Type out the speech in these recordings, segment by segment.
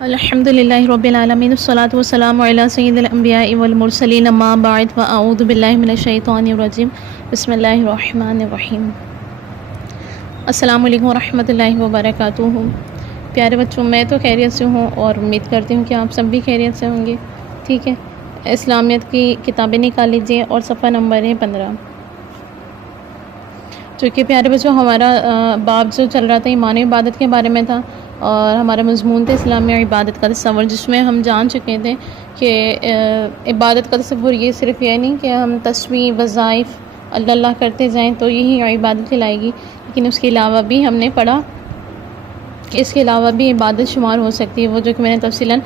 الحمد للہ رب العالمین والصلاۃ والسلام علی سید الانبیاء والمرسلین اما بعد فاعوذ باللہ من الشیطان الرجیم بسم اللہ الرحمن الرحیم۔ السلام علیکم ورحمۃ اللہ وبرکاتہ۔ پیارے بچوں، میں تو خیریت سے ہوں اور امید کرتی ہوں کہ آپ سب بھی خیریت سے ہوں گے۔ ٹھیک ہے، اسلامیت کی کتابیں نکال لیجیے اور صفحہ نمبر ہے 15۔ چونکہ پیارے بچوں، ہمارا باب جو چل رہا تھا ایمان و عبادت کے بارے میں تھا، اور ہمارا مضمون تھا اسلامی عبادت کا تصور، جس میں ہم جان چکے تھے کہ عبادت کا تصور یہ صرف یہ نہیں کہ ہم تسبیح وظائف اللہ کرتے جائیں تو یہی عبادت کہلائے گی، لیکن اس کے علاوہ بھی ہم نے پڑھا کہ اس کے علاوہ بھی عبادت شمار ہو سکتی ہے، وہ جو کہ میں نے تفصیلاً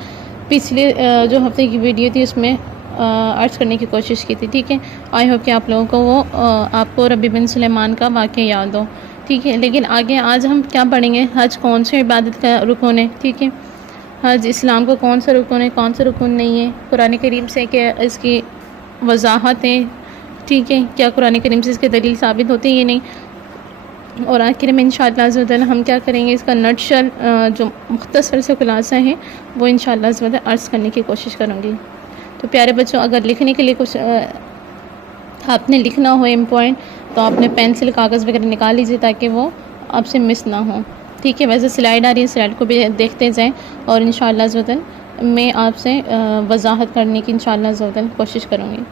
پچھلے جو ہفتے کی ویڈیو تھی اس میں عرض کرنے کی کوشش کی تھی۔ ٹھیک ہے، آئی ہوپ کہ آپ لوگوں کو وہ آپ کو ربیع بن سلیمان کا واقعہ یاد ہو۔ ٹھیک ہے، لیکن آگے آج ہم کیا پڑھیں گے؟ حج کون سی عبادت کا رکن ہے؟ ٹھیک ہے، حج اسلام کا کون سا رکن ہے، کون سا رکن نہیں ہے، قرآن کریم سے کیا اس کی وضاحت ہے۔ ٹھیک ہے، کیا قرآن کریم سے اس کے دلیل ثابت ہوتے ہیں یہ نہیں، اور آخر میں انشاءاللہ عز و جل ہم کیا کریں گے، اس کا نٹشل جو مختصر سے خلاصہ ہے وہ انشاءاللہ عز و جل عرض کرنے کی کوشش کروں گی۔ تو پیارے بچوں، اگر لکھنے کے لیے کچھ آپ نے لکھنا ہو امپورٹنٹ تو آپ نے پینسل کاغذ وغیرہ نکال لیجیے تاکہ وہ آپ سے مس نہ ہوں۔ ٹھیک ہے، ویسے سلائیڈ آ رہی ہے، سلائیڈ کو بھی دیکھتے جائیں، اور انشاءاللہ عز و جل میں آپ سے وضاحت کرنے کی انشاءاللہ عز و جل کوشش کروں گی۔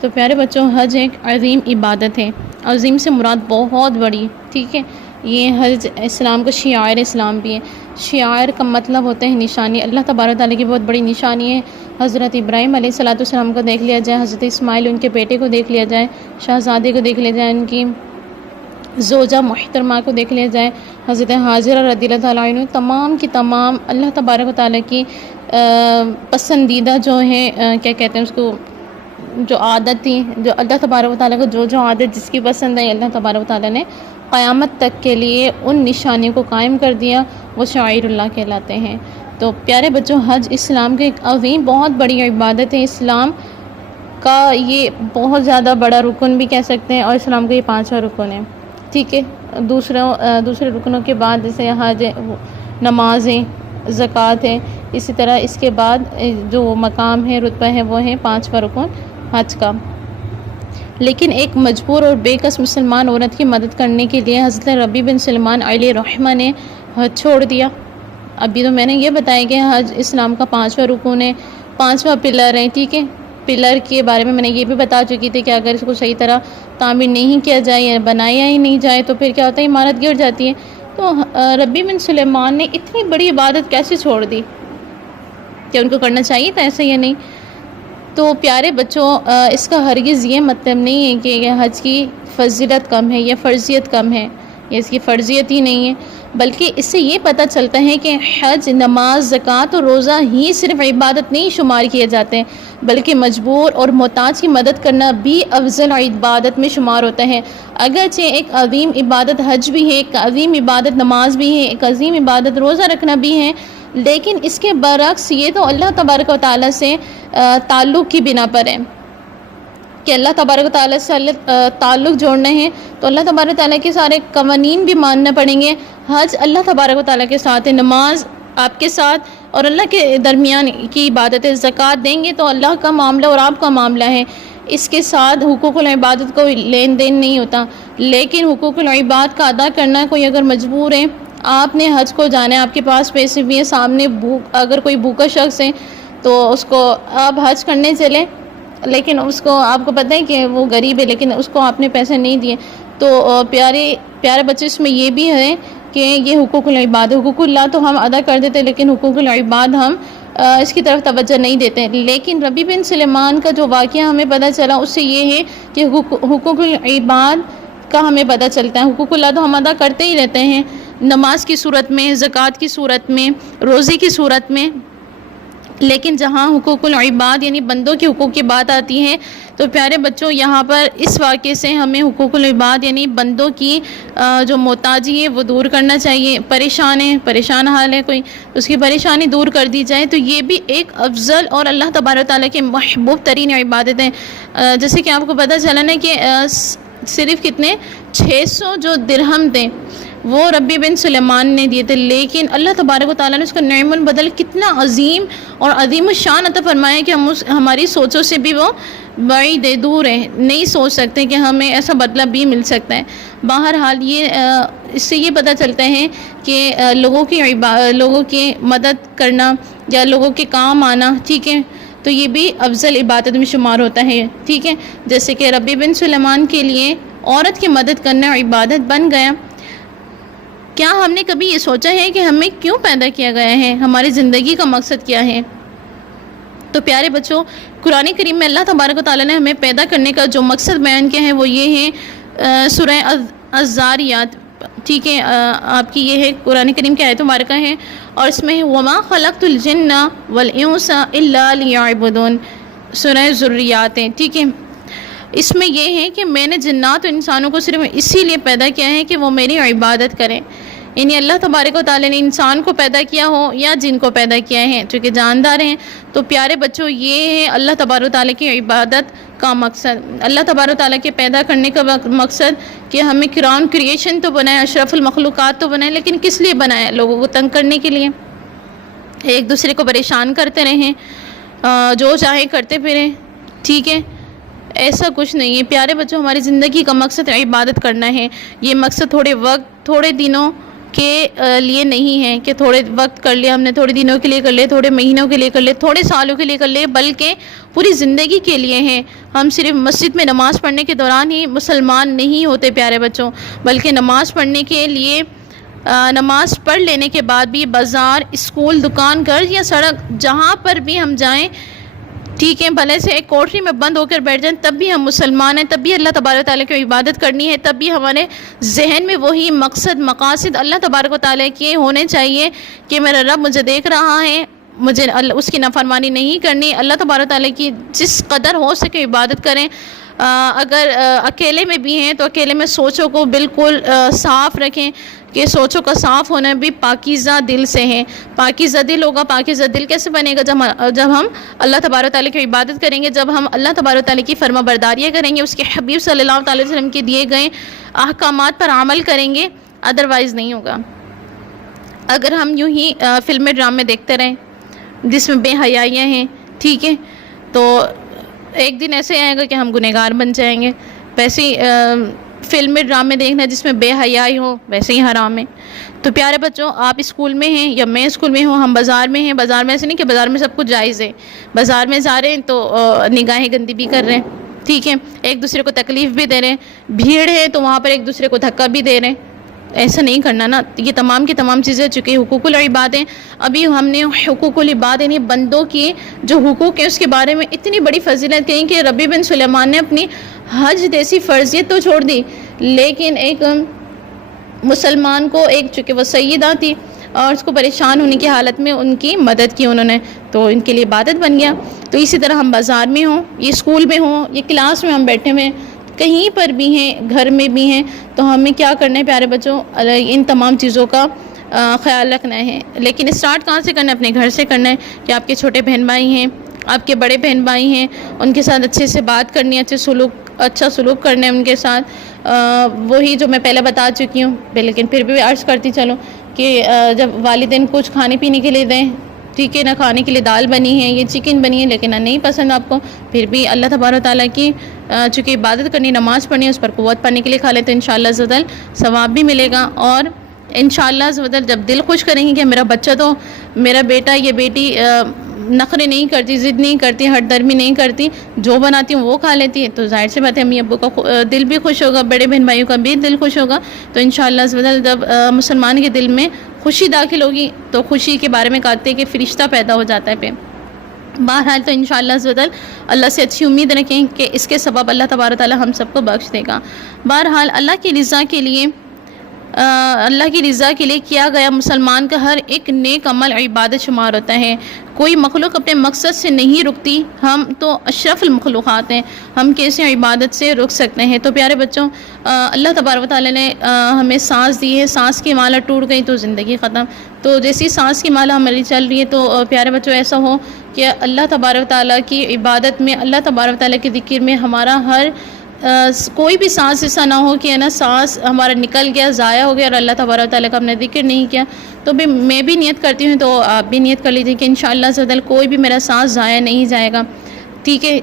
تو پیارے بچوں، حج ایک عظیم عبادت ہے، عظیم سے مراد بہت بڑی۔ ٹھیک ہے، یہ حج اسلام کا شعائر اسلام بھی ہے۔ شعائر کا مطلب ہوتا ہے نشانی، اللہ تبارک تعالیٰ کی بہت بڑی نشانی ہے۔ حضرت ابراہیم علیہ السلام کو دیکھ لیا جائے، حضرت اسماعیل ان کے بیٹے کو دیکھ لیا جائے، شہزادے کو دیکھ لیا جائے، ان کی زوجہ محترمہ کو دیکھ لیا جائے، حضرت حاجرہ رضی اللہ تعالیٰ عنہ، تمام کی تمام اللہ تبارک تعالیٰ کی پسندیدہ جو ہے کیا کہتے ہیں اس کو، جو عادت تھی، جو اللہ تبارک تعالیٰ کو جو عادت جس کی پسند ہے، اللہ تبارک تعالیٰ نے قیامت تک کے لیے ان نشانیوں کو قائم کر دیا، وہ شعائر اللہ کہلاتے ہیں۔ تو پیارے بچوں، حج اسلام کے ایک عظیم بہت بڑی عبادت ہے، اسلام کا یہ بہت زیادہ بڑا رکن بھی کہہ سکتے ہیں، اور اسلام کا یہ 5واں رکن ہے۔ ٹھیک ہے، دوسرے رکنوں کے بعد جیسے حج نماز ہے، زکوٰۃ ہے، اسی طرح اس کے بعد جو مقام ہے، رتبہ ہے، وہ ہے 5واں رکن حج کا۔ لیکن ایک مجبور اور بے کس مسلمان عورت کی مدد کرنے کے لیے حضرت ربیع بن سلیمان علیہ الرحمہ نے حج چھوڑ دیا۔ ابھی تو میں نے یہ بتایا کہ حج اسلام کا 5واں رکن ہے، 5واں پلر ہے۔ ٹھیک ہے، پلر کے بارے میں نے یہ بھی بتا چکی تھی کہ اگر اس کو صحیح طرح تعمیر نہیں کیا جائے یا بنایا ہی نہیں جائے تو پھر کیا ہوتا ہے، عمارت گر جاتی ہے۔ تو ربیع بن سلیمان نے اتنی بڑی عبادت کیسے چھوڑ دی؟ کیا ان کو کرنا چاہیے تھا ایسا یا نہیں؟ تو پیارے بچوں، اس کا ہرگز یہ مطلب نہیں ہے کہ حج کی فضیلت کم ہے یا فرضیت کم ہے، یا اس کی فرضیت ہی نہیں ہے، بلکہ اس سے یہ پتہ چلتا ہے کہ حج، نماز، زکوٰۃ اور روزہ ہی صرف عبادت نہیں شمار کیے جاتے ہیں، بلکہ مجبور اور محتاج کی مدد کرنا بھی افضل عبادت میں شمار ہوتا ہے۔ اگرچہ ایک عظیم عبادت حج بھی ہے، ایک عظیم عبادت نماز بھی ہے، ایک عظیم عبادت روزہ رکھنا بھی ہے، لیکن اس کے برعکس یہ تو اللہ تبارک و تعالیٰ سے تعلق کی بنا پر ہے کہ اللہ تبارک و تعالیٰ سے تعلق جوڑنا ہے، تو اللہ تبارک و تعالیٰ کے سارے قوانین بھی ماننا پڑیں گے۔ حج اللہ تبارک و تعالیٰ کے ساتھ ہے، نماز آپ کے ساتھ اور اللہ کے درمیان کی عبادت ہے، زکوٰۃ دیں گے تو اللہ کا معاملہ اور آپ کا معاملہ ہے، اس کے ساتھ حقوق العبادت کوئی لین دین نہیں ہوتا۔ لیکن حقوق العباد کا ادا کرنا، کوئی اگر مجبور ہے، آپ نے حج کو جانا ہے، آپ کے پاس پیسے بھی ہیں، سامنے اگر کوئی بھوکا شخص ہے تو اس کو آپ حج کرنے چلیں، لیکن اس کو آپ کو پتہ ہے کہ وہ غریب ہے، لیکن اس کو آپ نے پیسے نہیں دیے، تو پیارے بچے، اس میں یہ بھی ہے کہ یہ حقوق العباد، حقوق اللہ تو ہم ادا کر دیتے، لیکن حقوق العباد ہم اس کی طرف توجہ نہیں دیتے۔ لیکن ربیع بن سلیمان کا جو واقعہ ہمیں پتہ چلا، اس سے یہ ہے کہ حقوق العباد کا ہمیں پتہ چلتا ہے۔ حقوق اللہ تو ہم ادا کرتے ہی رہتے ہیں، نماز کی صورت میں، زکوٰۃ کی صورت میں، روزے کی صورت میں، لیکن جہاں حقوق العباد یعنی بندوں کے حقوق کی بات آتی ہے تو پیارے بچوں، یہاں پر اس واقعے سے ہمیں حقوق العباد یعنی بندوں کی جو محتاجی ہے وہ دور کرنا چاہیے۔ پریشان ہے، پریشان حال ہے کوئی، اس کی پریشانی دور کر دی جائے، تو یہ بھی ایک افضل اور اللہ تبارک تعالیٰ کے محبوب ترین عبادت ہے۔ جیسے کہ آپ کو پتہ چلا نا کہ صرف کتنے 600 جو درہم تھے، وہ ربی بن سلیمان نے دیے تھے، لیکن اللہ تبارک و تعالیٰ نے اس کا نعم البدل کتنا عظیم اور عظیم الشان عطا فرمایا کہ ہماری سوچوں سے بھی وہ بعید دور ہے، نہیں سوچ سکتے کہ ہمیں ایسا بدلہ بھی مل سکتا ہے۔ بہرحال اس سے یہ پتہ چلتا ہے کہ لوگوں کی مدد کرنا یا لوگوں کے کام آنا، ٹھیک ہے، تو یہ بھی افضل عبادت میں شمار ہوتا ہے، ٹھیک ہے۔ جیسے کہ ربی بن سلیمان کے لیے عورت کی مدد کرنا عبادت بن گیا۔ کیا ہم نے کبھی یہ سوچا ہے کہ ہمیں کیوں پیدا کیا گیا ہے، ہماری زندگی کا مقصد کیا ہے؟ تو پیارے بچوں، قرآن کریم میں اللہ تبارک و تعالیٰ نے ہمیں پیدا کرنے کا جو مقصد بیان کیا ہے وہ یہ ہے، سورہ الذاریات، ٹھیک ہے، آپ کی یہ ہے قرآن کریم کی آیت مبارکہ ہے، اور اس میں وما خلقت الجن والانس الا لیعبدون، سورہ ذریات ہے، ٹھیک ہے۔ اس میں یہ ہے کہ میں نے جنات و انسانوں کو صرف اسی لیے پیدا کیا ہے کہ وہ میری عبادت کریں، یعنی اللہ تبارک و تعالیٰ نے انسان کو پیدا کیا ہو یا جن کو پیدا کیا ہے، چونکہ جاندار ہیں۔ تو پیارے بچوں، یہ ہے اللہ تبارک و تعالیٰ کی عبادت کا مقصد، اللہ تبارک و تعالیٰ کے پیدا کرنے کا مقصد کہ ہمیں کریشن تو بنائے، اشرف المخلوقات تو بنائے، لیکن کس لیے بنائے؟ لوگوں کو تنگ کرنے کے لیے، ایک دوسرے کو پریشان کرتے رہیں، جو چاہیں کرتے پھریں، ٹھیک ہے، ایسا کچھ نہیں ہے۔ پیارے بچوں، ہماری زندگی کا مقصد عبادت کرنا ہے۔ یہ مقصد تھوڑے دنوں کے لیے نہیں ہے کہ تھوڑے وقت کر لیا ہم نے، تھوڑے دنوں کے لیے کر لیا، تھوڑے مہینوں کے لیے کر لیا، تھوڑے سالوں کے لیے کر لیا، بلکہ پوری زندگی کے لیے ہے۔ ہم صرف مسجد میں نماز پڑھنے کے دوران ہی مسلمان نہیں ہوتے پیارے بچوں، بلکہ نماز پڑھنے کے لیے، نماز پڑھ لینے کے بعد بھی بازار، اسکول، دکان، گھر یا سڑک، جہاں پر بھی ہم جائیں، ٹھیک ہے، بھلے سے ایک کوٹری میں بند ہو کر بیٹھ جائیں، تب بھی ہم مسلمان ہیں، تب بھی اللہ تبارک و تعالیٰ کی عبادت کرنی ہے، تب بھی ہمارے ذہن میں وہی مقاصد اللہ تبارک و تعالیٰ کے ہونے چاہیے کہ میرا رب مجھے دیکھ رہا ہے، مجھے اس کی نافرمانی نہیں کرنی، اللہ تبارک و تعالیٰ کی جس قدر ہو سکے عبادت کریں۔ اگر اکیلے میں بھی ہیں تو اکیلے میں سوچوں کو بالکل صاف رکھیں، کہ سوچوں کا صاف ہونا بھی پاکیزہ دل سے ہے۔ پاکیزہ دل ہوگا، پاکیزہ دل کیسے بنے گا؟ جب ہم اللہ تبارک و تعالیٰ کی عبادت کریں گے، جب ہم اللہ تبارک و تعالیٰ کی فرما برداریاں کریں گے، اس کے حبیب صلی اللہ علیہ وسلم کے دیے گئے احکامات پر عمل کریں گے، ادروائز نہیں ہوگا۔ اگر ہم یوں ہی فلمیں ڈرامے دیکھتے رہیں جس میں بے حیائیاں ہیں، ٹھیک ہے، تو ایک دن ایسے آئے گا کہ ہم گنہگار بن جائیں گے۔ ویسے ہی فلمیں ڈرامے دیکھنا جس میں بے حیائی ہو، ویسے ہی حرام ہے۔ تو پیارے بچوں، آپ اسکول میں ہیں یا میں اسکول میں ہوں، ہم بازار میں ہیں، بازار میں ایسے نہیں کہ بازار میں سب کچھ جائز ہے، بازار میں جا رہے ہیں تو نگاہیں گندی بھی کر رہے ہیں، ٹھیک ہے، ایک دوسرے کو تکلیف بھی دے رہے ہیں، بھیڑ ہے تو وہاں پر ایک دوسرے کو دھکا بھی دے رہے ہیں، ایسا نہیں کرنا نا۔ یہ تمام کی تمام چیزیں چونکہ حقوق العباد ہیں، ابھی ہم نے حقوق العباد یعنی بندوں کی جو حقوق ہیں اس کے بارے میں اتنی بڑی فضیلت کہیں کہ ربی بن سلیمان نے اپنی حج جیسی فرضیت تو چھوڑ دی، لیکن ایک مسلمان کو، ایک چونکہ وہ سیدہ تھی اور اس کو پریشان ہونے کی حالت میں ان کی مدد کی انہوں نے، تو ان کے لیے عبادت بن گیا۔ تو اسی طرح ہم بازار میں ہوں، یہ اسکول میں ہوں، یہ کلاس میں ہم بیٹھے ہوئے ہیں، کہیں پر بھی ہیں، گھر میں بھی ہیں، تو ہمیں کیا کرنا ہے پیارے بچوں؟ ان تمام چیزوں کا خیال رکھنا ہے۔ لیکن اسٹارٹ کہاں سے کرنا ہے؟ اپنے گھر سے کرنا ہے، کہ آپ کے چھوٹے بہن بھائی ہیں، آپ کے بڑے بہن بھائی ہیں، ان کے ساتھ اچھے سے بات کرنی ہے، اچھا سلوک کرنا ہے ان کے ساتھ، وہی جو میں پہلے بتا چکی ہوں، لیکن پھر بھی عرض کرتی چلوں کہ جب والدین کچھ کھانے پینے کے لیے دیں، ٹھیک ہے، نہ کھانے کے لیے دال بنی ہے، یہ چکن بنی ہے، لیکن نہیں پسند آپ کو، پھر بھی اللہ تبارک و تعالیٰ کی چونکہ عبادت کرنی، نماز پڑھنی ہے، اس پر قوت پانے کے لیے کھا لیں تو انشاءاللہ عز و جل ثواب بھی ملے گا، اور انشاءاللہ عز و جل جب دل خوش کریں گے کہ میرا بچہ تو، میرا بیٹا یہ بیٹی نخرے نہیں کرتی، ضد نہیں کرتی، ہٹ درمی نہیں کرتی، جو بناتی ہوں وہ کھا لیتی ہے، تو ظاہر سی بات ہے امی ابو کا دل بھی خوش ہوگا، بڑے بہن بھائیوں کا بھی دل خوش ہوگا۔ تو انشاءاللہ عز و جل جب مسلمان کے دل میں خوشی داخل ہوگی تو خوشی کے بارے میں کہتے ہیں کہ فرشتہ پیدا ہو جاتا ہے پہ۔ بہرحال تو انشاءاللہ عز و جل اللہ سے اچھی امید رکھیں کہ اس کے سبب اللہ تبارک تعالیٰ ہم سب کو بخش دے گا۔ بہرحال اللہ کی رضا کے لیے کیا گیا مسلمان کا ہر ایک نیک عمل عبادت شمار ہوتا ہے۔ کوئی مخلوق اپنے مقصد سے نہیں رکتی، ہم تو اشرف المخلوقات ہیں، ہم کیسے عبادت سے رک سکتے ہیں؟ تو پیارے بچوں، اللہ تبارک و تعالیٰ نے ہمیں سانس دی ہے، سانس کی مالا ٹوٹ گئی تو زندگی ختم۔ تو جیسی سانس کی مالا ہماری چل رہی ہے تو پیارے بچوں ایسا ہو کہ اللہ تبارک و تعالیٰ کی عبادت میں، اللہ تبارک و تعالیٰ کے ذکر میں ہمارا ہر کوئی بھی سانس ایسا نہ ہو کہ ہے نا سانس ہمارا نکل گیا، ضائع ہو گیا اور اللہ تبارک تعالیٰ کا ہم نے ذکر نہیں کیا. تو بھی میں بھی نیت کرتی ہوں، تو آپ بھی نیت کر لیجیے کہ انشاءاللہ سے کوئی بھی میرا سانس ضائع نہیں جائے گا. ٹھیک ہے،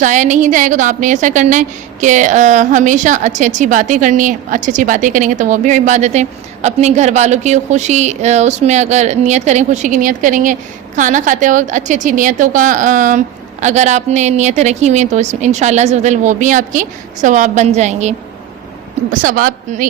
ضائع نہیں جائے گا. تو آپ نے ایسا کرنا ہے کہ ہمیشہ اچھی باتیں کرنی ہے. اچھی باتیں کریں گے تو وہ بھی عبادت ہے. اپنے گھر والوں کی خوشی اس میں اگر نیت کریں، خوشی کی نیت کریں گے. کھانا کھاتے وقت اچھی نیتوں کا اگر آپ نے نیتیں رکھی ہوئی ہیں تو انشاءاللہ عزوجل وہ بھی آپ کی ثواب بن جائیں گی،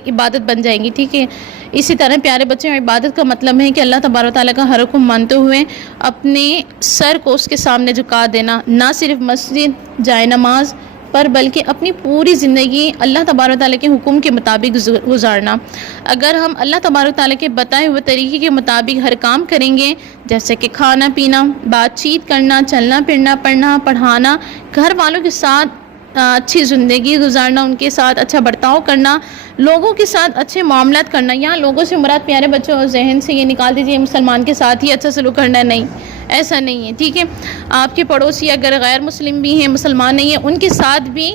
عبادت بن جائیں گی. ٹھیک ہے. اسی طرح پیارے بچے، عبادت کا مطلب ہے کہ اللہ تبارک و تعالیٰ کا ہر حکم مانتے ہوئے اپنے سر کو اس کے سامنے جھکا دینا، نہ صرف مسجد جائے نماز پر بلکہ اپنی پوری زندگی اللہ تبارک و تعالیٰ کے حکم کے مطابق گزارنا. اگر ہم اللہ تبارک و تعالیٰ کے بتائے ہوئے طریقے کے مطابق ہر کام کریں گے، جیسے کہ کھانا پینا، بات چیت کرنا، چلنا پھرنا، پڑھنا پڑھانا، گھر والوں کے ساتھ اچھی زندگی گزارنا، ان کے ساتھ اچھا برتاؤ کرنا، لوگوں کے ساتھ اچھے معاملات کرنا. یہاں لوگوں سے مراد پیارے بچوں اور ذہن سے یہ نکال دیجیے مسلمان کے ساتھ ہی اچھا سلوک کرنا. نہیں، ایسا نہیں ہے. ٹھیک ہے. آپ کے پڑوسی اگر غیر مسلم بھی ہیں، مسلمان نہیں ہیں، ان کے ساتھ بھی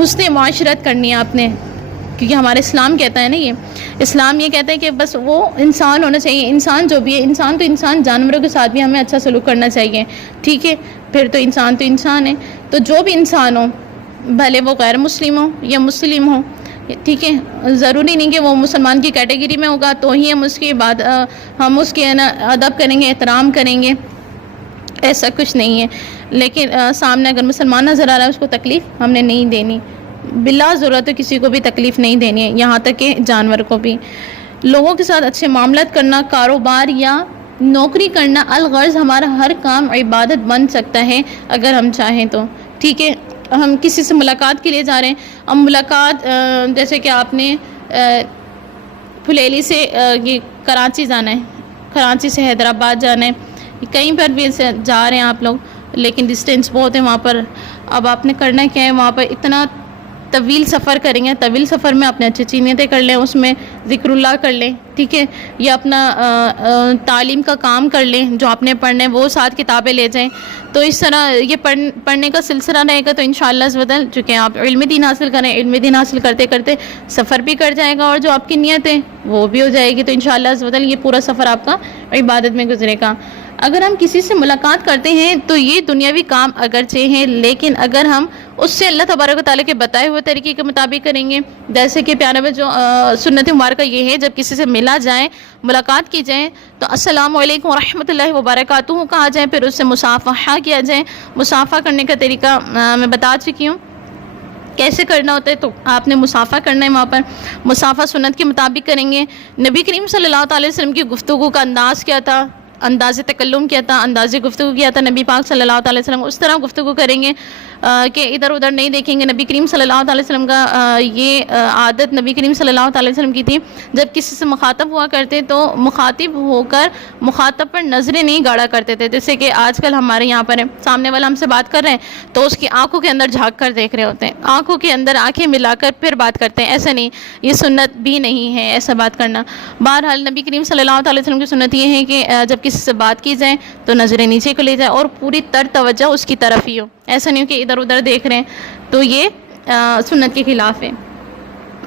حسن معاشرت کرنی ہے آپ نے، کیونکہ ہمارا اسلام کہتا ہے نا، یہ اسلام یہ کہتا ہے کہ بس وہ انسان ہونا چاہیے. انسان جو بھی ہے، انسان تو انسان، جانوروں کے ساتھ بھی ہمیں اچھا سلوک کرنا چاہیے. ٹھیک ہے. پھر تو انسان ہے. تو جو بھی انسان ہو، بھلے وہ غیر مسلم ہو یا مسلم ہو، ٹھیک ہے، ضروری نہیں کہ وہ مسلمان کی کیٹیگری میں ہوگا تو ہی ہم اس کے ادب کریں گے، احترام کریں گے. ایسا کچھ نہیں ہے. لیکن سامنے اگر مسلمان نظر آ رہا ہے، اس کو تکلیف ہم نے نہیں دینی، بلا ضرورت کسی کو بھی تکلیف نہیں دینی ہے، یہاں تک کہ جانور کو بھی. لوگوں کے ساتھ اچھے معاملات کرنا، کاروبار یا نوکری کرنا، الغرض ہمارا ہر کام عبادت بن سکتا ہے اگر ہم چاہیں تو. ٹھیک ہے. ہم کسی سے ملاقات کے لیے جا رہے ہیں، اب ملاقات جیسے کہ آپ نے پھلیلی سے یہ کراچی جانا ہے، کراچی سے حیدرآباد جانا ہے، کہیں پر بھی جا رہے ہیں آپ لوگ، لیکن ڈسٹینس بہت ہے وہاں پر. اب آپ نے کرنا کیا ہے، وہاں پر اتنا طویل سفر کریں گے، طویل سفر میں اپنے اچھی نیتیں کر لیں، اس میں ذکر اللہ کر لیں. ٹھیک ہے. یا اپنا تعلیم کا کام کر لیں، جو آپ نے پڑھنا ہے وہ ساتھ کتابیں لے جائیں. تو اس طرح یہ پڑھنے کا سلسلہ رہے گا تو انشاءاللہ عزوجل چونکہ آپ علم دین حاصل کریں، علم دین حاصل کرتے کرتے سفر بھی کر جائے گا اور جو آپ کی نیت ہے وہ بھی ہو جائے گی. تو انشاءاللہ عزوجل یہ پورا سفر آپ کا عبادت میں گزرے گا. اگر ہم کسی سے ملاقات کرتے ہیں تو یہ دنیاوی کام اگرچہ ہیں، لیکن اگر ہم اس سے اللہ تبارک و تعالیٰ کے بتائے ہوئے طریقے کے مطابق کریں گے، جیسے کہ پیارے میں جو سنت مبارکہ یہ ہے، جب کسی سے ملا جائے، ملاقات کی جائے تو السلام علیکم ورحمۃ اللہ وبرکاتہ کہا جائے، پھر اس سے مصافحہ کیا جائے. مصافحہ کرنے کا طریقہ میں بتا چکی ہوں کیسے کرنا ہوتا ہے. تو آپ نے مصافحہ کرنا ہے، وہاں پر مصافحہ سنت کے مطابق کریں گے. نبی کریم صلی اللہ علیہ وسلم کی گفتگو کا انداز کیا تھا، انداز تکلم کیا تھا، انداز گفتگو کیا تھا نبی پاک صلی اللہ علیہ وسلم. اس طرح گفتگو کریں گے کہ ادھر ادھر نہیں دیکھیں گے. نبی کریم صلی اللہ علیہ وسلم کا یہ عادت نبی کریم صلی اللہ علیہ وسلم کی تھی، جب کسی سے مخاطب ہوا کرتے تو مخاطب ہو کر مخاطب پر نظریں نہیں گاڑا کرتے تھے. جیسے کہ آج کل ہمارے یہاں پر ہے، سامنے والا ہم سے بات کر رہے ہیں تو اس کی آنکھوں کے اندر جھانک کر دیکھ رہے ہوتے ہیں، آنکھوں کے اندر آنکھیں ملا کر پھر بات کرتے ہیں. ایسا نہیں، یہ سنت بھی نہیں ہے ایسا بات کرنا. بہرحال نبی کریم صلی اللہ علیہ وسلم کی سنت یہ ہے کہ جب کسی سے بات کی جائے تو نظریں نیچے کو لے جائے اور پوری توجہ اس کی طرف ہی ہو. ایسا نہیں کہ ادھر ادھر دیکھ رہے ہیں، تو یہ سنت کے خلاف ہے.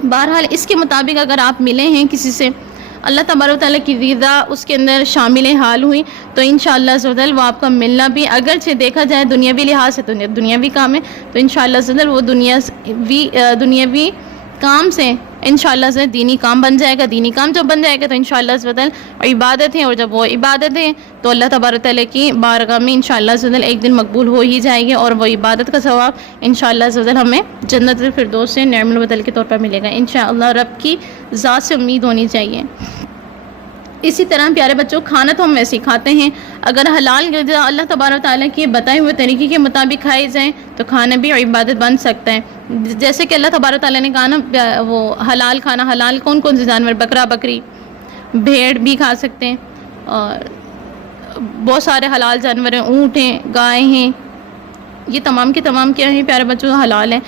بہرحال اس کے مطابق اگر آپ ملے ہیں کسی سے، اللہ تبارک و تعالیٰ کی رضا اس کے اندر شامل حال ہوئی، تو انشاءاللہ عزوجل وہ آپ کا ملنا بھی اگرچہ دیکھا جائے دنیاوی لحاظ سے تو دنیاوی کام ہے، تو انشاءاللہ عزوجل وہ دنیاوی کام سے انشاءاللہ سے دینی کام بن جائے گا. دینی کام جب بن جائے گا تو انشاءاللہ عزوجل عبادت ہے، اور جب وہ عبادت ہے تو اللہ تبارک تعالیٰ کی بارگاہ میں انشاءاللہ عزوجل ایک دن مقبول ہو ہی جائے گی، اور وہ عبادت کا ثواب انشاءاللہ عزوجل ہمیں جنت الفردوس سے نعم البدل کے طور پر ملے گا. انشاءاللہ رب کی ذات سے امید ہونی چاہیے. اسی طرح پیارے بچوں، کھانا تو ہم ویسے ہی کھاتے ہیں، اگر حلال غذا اللہ تبارک تعالیٰ کے بتائے ہوئے طریقے کے مطابق کھائے جائیں تو کھانا بھی عبادت بن سکتا ہے. جیسے کہ اللہ تبارک تعالیٰ نے کہا نا، وہ حلال کھانا، حلال کون کون سے جانور، بکرا بکری، بھیڑ بھی کھا سکتے ہیں، اور بہت سارے حلال جانور ہیں، اونٹ ہیں، گائے ہیں، یہ تمام کے تمام کیا ہیں پیارے بچوں، حلال ہیں.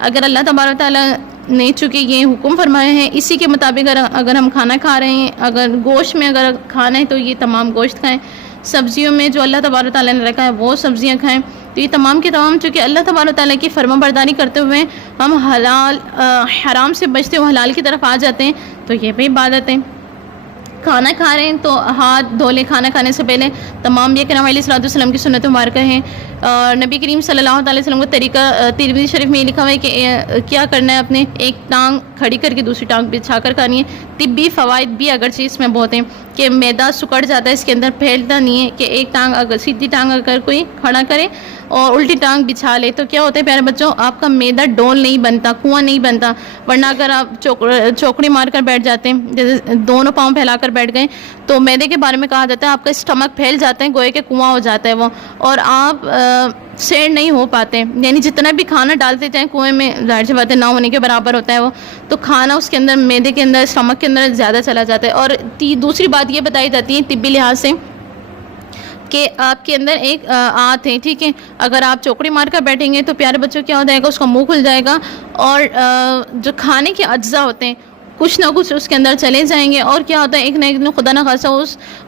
اگر اللہ تبارک تعالیٰ نے چونکہ یہ حکم فرمایا ہے، اسی کے مطابق اگر ہم کھانا کھا رہے ہیں، اگر گوشت میں اگر کھانا ہے تو یہ تمام گوشت کھائیں. سبزیوں میں جو اللہ تبارک تعالیٰ نے رکھا ہے وہ سبزیاں کھائیں. تو یہ تمام کے تمام چونکہ اللہ تبارک و تعالیٰ کی فرما برداری کرتے ہوئے ہم حرام سے بچتے ہوئے حلال کی طرف آ جاتے ہیں، تو یہ بھی عبادت ہے۔ کھانا کھا رہے ہیں تو ہاتھ دھو لیں، کھانا کھانے سے پہلے، تمام یہ کرام علیہ الصلوۃ والسلام کی سنت مبارکہ ہیں۔ اور نبی کریم صلی اللہ علیہ وسلم کا طریقہ ترمذی شریف میں یہ لکھا ہوا ہے کہ کیا کرنا ہے، اپنے ایک ٹانگ کھڑی کر کے دوسری ٹانگ بچھا کر کھانی ہے۔ طبی فوائد بھی اگرچہ اس میں بہت ہیں کہ میدا سکڑ جاتا ہے، اس کے اندر پھیلتا نہیں ہے، کہ ایک ٹانگ اگر سیدھی ٹانگ اگر کوئی کھڑا کرے اور الٹی ٹانگ بچھا لے تو کیا ہوتا ہے پیارے بچوں، آپ کا میدا ڈول نہیں بنتا، کنواں نہیں بنتا۔ ورنہ اگر آپ چوکڑی مار کر بیٹھ جاتے ہیں، جیسے دونوں پاؤں پھیلا کر بیٹھ گئے، تو میدے کے بارے میں کہا جاتا ہے آپ کا اسٹمک پھیل جاتا ہے، گوئے کہ کنواں ہو جاتا ہے وہ، اور آپ سیٹ نہیں ہو پاتے، یعنی جتنا بھی کھانا ڈالتے جائیں کنویں میں ظاہر سی بات ہے نہ ہونے کے برابر ہوتا ہے وہ، تو کھانا اس کے اندر میدے کے اندر اسٹمک کے اندر زیادہ چلا جاتا ہے۔ اور دوسری بات یہ بتائی جاتی ہے طبی لحاظ سے کہ آپ کے اندر ایک آنت ہے، ٹھیک ہے، اگر آپ چوکڑی مار کر بیٹھیں گے تو پیارے بچوں کیا ہو جائے گا، اس کا منہ کھل جائے گا، اور جو کھانے کے اجزاء ہوتے ہیں کچھ نہ کچھ اس کے اندر چلے جائیں گے، اور کیا ہوتا ہے ایک نہ ایک دن خدا نہ خاصا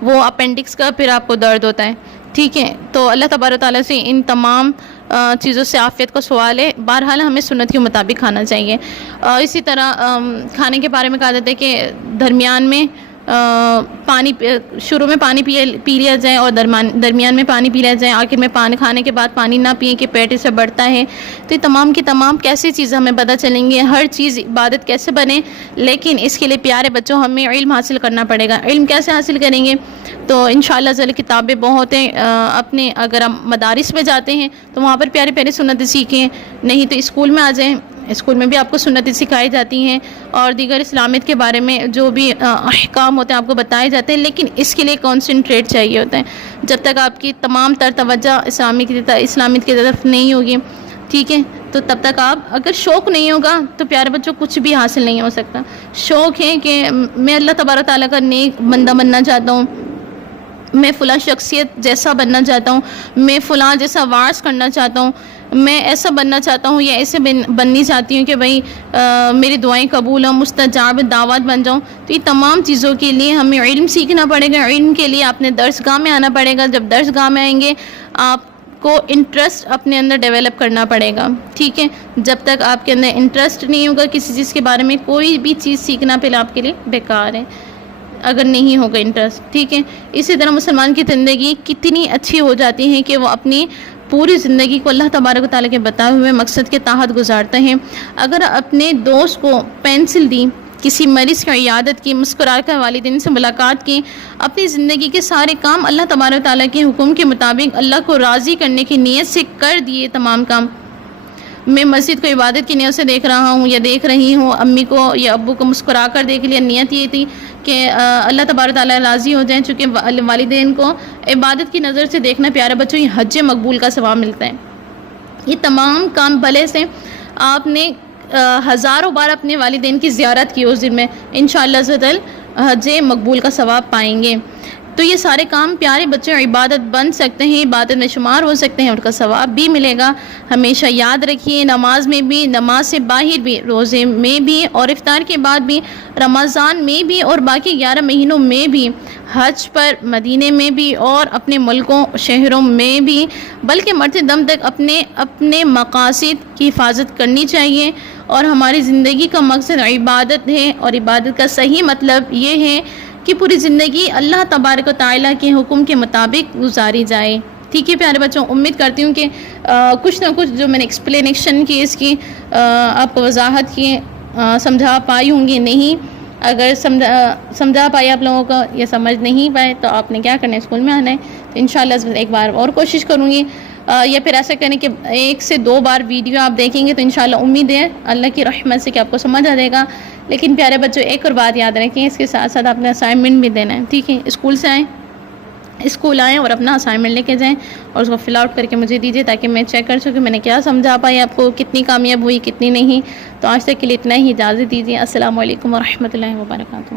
وہ اپینڈکس کا پھر آپ کو درد ہوتا ہے، ٹھیک ہے۔ تو اللہ تبارک و تعالیٰ سے ان تمام چیزوں سے عافیت کا سوال ہے۔ بہرحال ہمیں سنت کے مطابق کھانا چاہیے۔ اسی طرح کھانے کے بارے میں کہا جاتا ہے کہ درمیان میں پانی، شروع میں پانی پی لیا جائے اور درمیان میں پانی پی لیا جائے، آخر میں پانی کھانے کے بعد پانی نہ پئیں کہ پیٹ سے بڑھتا ہے۔ تو یہ تمام کی تمام کیسی چیزیں ہمیں پتہ چلیں گے، ہر چیز عبادت کیسے بنے، لیکن اس کے لیے پیارے بچوں ہمیں علم حاصل کرنا پڑے گا۔ علم کیسے حاصل کریں گے؟ تو انشاءاللہ ذرا کتابیں بہت ہیں، اپنے اگر ہم مدارس میں جاتے ہیں تو وہاں پر پیارے پیارے سنتیں سیکھیں، نہیں تو اسکول میں آ جائیں، اسکول میں بھی آپ کو سنتیں سکھائی جاتی ہیں، اور دیگر اسلامیت کے بارے میں جو بھی احکام ہوتے ہیں آپ کو بتائے جاتے ہیں، لیکن اس کے لیے کانسنٹریٹ چاہیے ہوتا ہے۔ جب تک آپ کی تمام تر توجہ اسلامیت کی طرف نہیں ہوگی، ٹھیک ہے، تو تب تک آپ، اگر شوق نہیں ہوگا تو پیارے بچوں کچھ بھی حاصل نہیں ہو سکتا۔ شوق ہے کہ میں اللہ تبارک تعالیٰ کا نیک بندہ بننا چاہتا ہوں، میں فلاں شخصیت جیسا بننا چاہتا ہوں، میں فلاں جیسا وارث کرنا چاہتا ہوں، میں ایسا بننا چاہتا ہوں، یا ایسے بننی چاہتی ہوں کہ بھئی میری دعائیں قبول ہوں، مستجاب دعوات بن جاؤں۔ تو یہ تمام چیزوں کے لیے ہمیں علم سیکھنا پڑے گا۔ علم کے لیے آپ نے درس گاہ میں آنا پڑے گا۔ جب درس گاہ میں آئیں گے آپ کو انٹرسٹ اپنے اندر ڈیولپ کرنا پڑے گا، ٹھیک ہے۔ جب تک آپ کے اندر انٹرسٹ نہیں ہوگا کسی چیز کے بارے میں، کوئی بھی چیز سیکھنا پہلے آپ کے لیے بیکار ہے، اگر نہیں ہوگا انٹرسٹ، ٹھیک ہے۔ اسی طرح مسلمان کی زندگی کتنی اچھی ہو جاتی ہے کہ وہ اپنی پوری زندگی کو اللہ تبارک و تعالیٰ کے بتائے ہوئے مقصد کے تحت گزارتے ہیں۔ اگر اپنے دوست کو پینسل دی، کسی مریض کی عیادت کی، مسکرا کر والدین سے ملاقات کی، اپنی زندگی کے سارے کام اللہ تبارک و تعالیٰ کے حکم کے مطابق اللہ کو راضی کرنے کی نیت سے کر دیے تمام کام۔ میں مسجد کو عبادت کی نیت سے دیکھ رہا ہوں یا دیکھ رہی ہوں، امی کو یا ابو کو مسکرا کر دیکھ لیا، نیت یہ تھی کہ اللہ تبارک تعالیٰ راضی ہو جائیں، چونکہ والدین کو عبادت کی نظر سے دیکھنا پیارے بچوں یہ حج مقبول کا ثواب ملتا ہے۔ یہ تمام کام بھلے سے آپ نے ہزاروں بار اپنے والدین کی زیارت کی اس دن میں، انشاءاللہ عز و جل حج مقبول کا ثواب پائیں گے۔ تو یہ سارے کام پیارے بچے عبادت بن سکتے ہیں، عبادت میں شمار ہو سکتے ہیں، ان کا ثواب بھی ملے گا۔ ہمیشہ یاد رکھیے، نماز میں بھی، نماز سے باہر بھی، روزے میں بھی، اور افطار کے بعد بھی، رمضان میں بھی، اور باقی 11 مہینوں میں بھی، حج پر مدینے میں بھی، اور اپنے ملکوں شہروں میں بھی، بلکہ مرتے دم تک اپنے مقاصد کی حفاظت کرنی چاہیے۔ اور ہماری زندگی کا مقصد عبادت ہے، اور عبادت کا صحیح مطلب یہ ہے کہ پوری زندگی اللہ تبارک و تعالیٰ کے حکم کے مطابق گزاری جائے، ٹھیک ہے پیارے بچوں۔ امید کرتی ہوں کہ کچھ نہ کچھ جو میں نے ایکسپلینیشن کی، اس کی آپ کو وضاحت کی، سمجھا پائی ہوں گی۔ نہیں، اگر سمجھا پائی آپ لوگوں کو یا سمجھ نہیں پائے تو آپ نے کیا کرنا ہے، اسکول میں آنا ہے۔ تو انشاءاللہ ایک بار اور کوشش کروں گی، یا پھر ایسا کریں کہ 1 سے 2 بار ویڈیو آپ دیکھیں گے تو انشاءاللہ امید ہے اللہ کی رحمت سے کہ آپ کو سمجھ آ جائے گا۔ لیکن پیارے بچوں ایک اور بات یاد رکھیں، اس کے ساتھ ساتھ آپ نے اسائنمنٹ بھی دینا ہے، ٹھیک ہے۔ اسکول آئیں اور اپنا اسائنمنٹ لے کے جائیں اور اس کو فل آؤٹ کر کے مجھے دیجیے، تاکہ میں چیک کر سکوں میں نے کیا سمجھا پائی، آپ کو کتنی کامیاب ہوئی کتنی نہیں۔ تو آج تک کے لیے اتنا ہی، اجازت دیجیے۔ السلام علیکم ورحمۃ اللہ وبرکاتہ۔